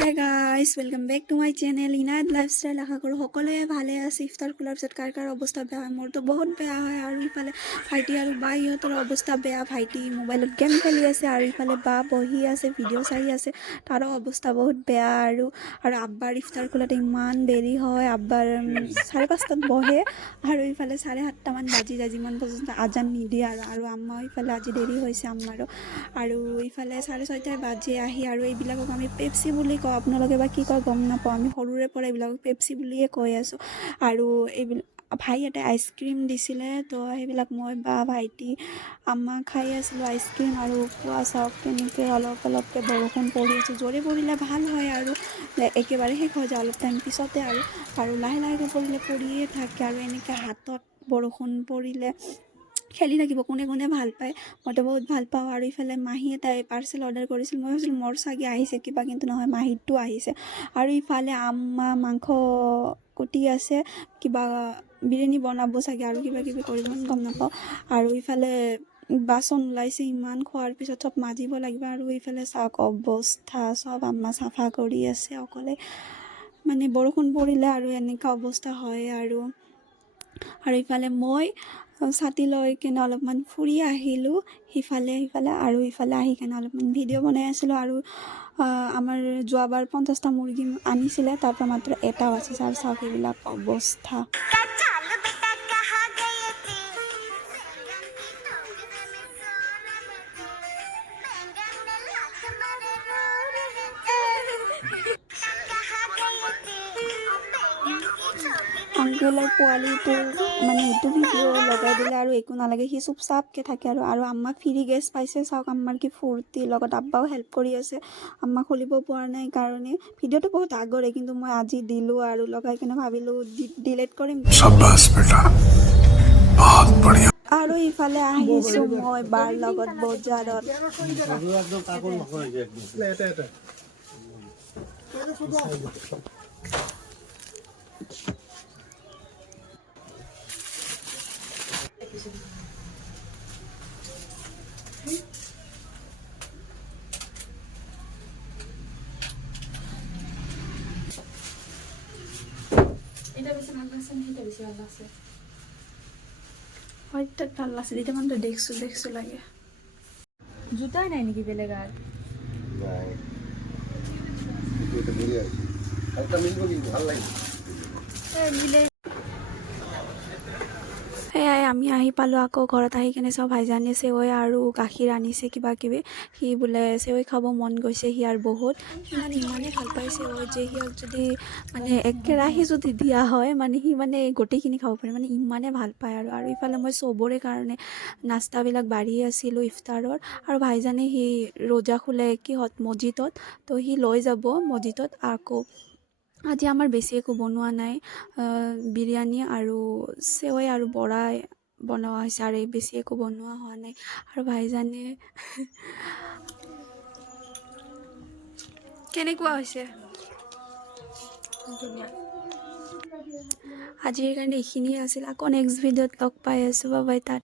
Hey guys, welcome back to my channel Inayat lifestyle. আশা কৰোঁ সকলোৱে ভালে আছে। ইফতাৰ খোলাৰ পিছত কাৰ কাৰ অৱস্থা বেয়া হয়, মোৰতো বহুত বেয়া হয়। আৰু ইফালে ভাইটি আৰু বা ইহঁতৰ অৱস্থা বেয়া। ভাইটি মোবাইলত গেম খেলি আছে আৰু ইফালে বা বহি আছে ভিডিঅ' চাই আছে, তাৰো অৱস্থা বহুত বেয়া। আৰু আব্বাৰ ইফতাৰ খোলাতে ইমান দেৰি হয়। আব্বাৰ 5:30টাত বহে আৰু ইফালে 7:30মান বাজি যায় যিমান পৰ্যন্ত আজান নিদিয়ে। আৰু আম্মা ইফালে আজি দেৰি হৈছে আম্মাৰো। আৰু ইফালে 6:30 বাজি আহি আৰু এইবিলাকক আমি পেপচি বুলি কওঁ, আপোনালোকে বা কি কয় গম নাপাওঁ। আমি সৰুৰে পৰা এইবিলাকক পেপচি বুলিয়ে কৈ আছোঁ। আৰু এইবিলাক ভাই এটা আইচক্ৰীম দিছিলে, তো সেইবিলাক মই বা ভাইটি আম্মা খাই আছিলোঁ আইচক্ৰীম। আৰু পুৱা চাওক কেনেকৈ অলপকৈ বৰষুণ পৰি আছে। জোৰে পৰিলে ভাল হয় আৰু একেবাৰে শেষ হৈ যায় অলপ টাইম পিছতে। আৰু লাহে লাহেকৈ পৰিয়ে থাকে। আৰু এনেকৈ হাতত বৰষুণ পৰিলে খেলি থাকিব। কোনে কোনে ভাল পায়, মইতো বহুত ভাল পাওঁ। আৰু ইফালে মাহী এটাই পাৰ্চেল অৰ্ডাৰ কৰিছিল। মই ভাবিছিলোঁ মোৰ চাগে আহিছে কিবা, কিন্তু নহয়, মাহীৰটো আহিছে। আৰু ইফালে আম্মা মাংস কুটি আছে, কিবা বিৰিয়ানী বনাব চাগে আৰু কিবা কিবি কৰিব গম নাপাওঁ। আৰু ইফালে বাচন ওলাইছে ইমান, খোৱাৰ পিছত চব মাজিব লাগিব। আৰু ইফালে চাওক অৱস্থা, চব আম্মা চাফা কৰি আছে অকলে। মানে বৰষুণ পৰিলে আৰু এনেকুৱা অৱস্থা হয়। আৰু ইফালে মই ছাতি লৈ কিনে অলপমান ফুৰি আহিলোঁ সিফালে আৰু ইফালে আহি কিনে অলপমান ভিডিঅ' বনাই আছিলোঁ। আৰু আমাৰ যোৱাবাৰ 50টা মুৰ্গী আনিছিলে, তাৰ পৰা মাত্ৰ এটা বাচিছে। আৰু চাওক এইবিলাক অৱস্থা। আংকুলৰ পোৱালিটো মানে এইটো ভিডিঅ' লগাই দিলে আৰু একো নালাগে, সি চুপচাপকৈ থাকে। আৰু আম্মাক ফ্ৰী গেছ পাইছে, চাওক আম্মাৰ কি ফূৰ্তি। লগত আব্বাও হেল্প কৰি আছে, আম্মা খুলিব পৰা নাই কাৰণে। ভিডিঅ'টো বহুত আগৰে, কিন্তু মই আজি দিলোঁ আৰু লগাই কিনে ভাবিলোঁ ডিলিট কৰিম। আৰু ইফালে আহিছোঁ মই বাৰ লগত বজাৰত। হয়তো ভাল লাগছে, এতিয়া মানে দেখছো লাগে। জোতাই নাই নেকি বেলেগ আর? সেয়াই আমি আহি পালোঁ আকৌ ঘৰত। আহি কিনে চব ভাইজানে চেৱৈ আৰু গাখীৰ আনিছে কিবা কিবি। সি বোলে চেৱৈ খাব মন গৈছে সিয়াৰ বহুত। মানে ইমানেই ভাল পায় চেৱৈ যে সিয়াক যদি মানে একেৰাহে যদি দিয়া হয়, মানে সি মানে গোটেইখিনি খাব পাৰে, মানে ইমানেই ভাল পায়। আৰু ইফালে মই চবৰে কাৰণে নাস্তাবিলাক বাঢ়ি আছিলোঁ ইফতাৰৰ। আৰু ভাইজানে সি ৰোজা খোলে কিহত মছজিদত, তো সি লৈ যাব মছজিদত। আকৌ আজি আমাৰ বেছি একো বনোৱা নাই, বিৰিয়ানী আৰু চেৱৈ আৰু বৰা বনোৱা হৈছে, আৰু বেছি একো বনোৱা হোৱা নাই। আৰু ভাইজানে কেনেকুৱা হৈছে আজিৰ কাৰণে এইখিনিয়ে আছিল। আকৌ নেক্সট ভিডিঅ'ত লগ পাই আছোঁ। বাই বাই, তাত।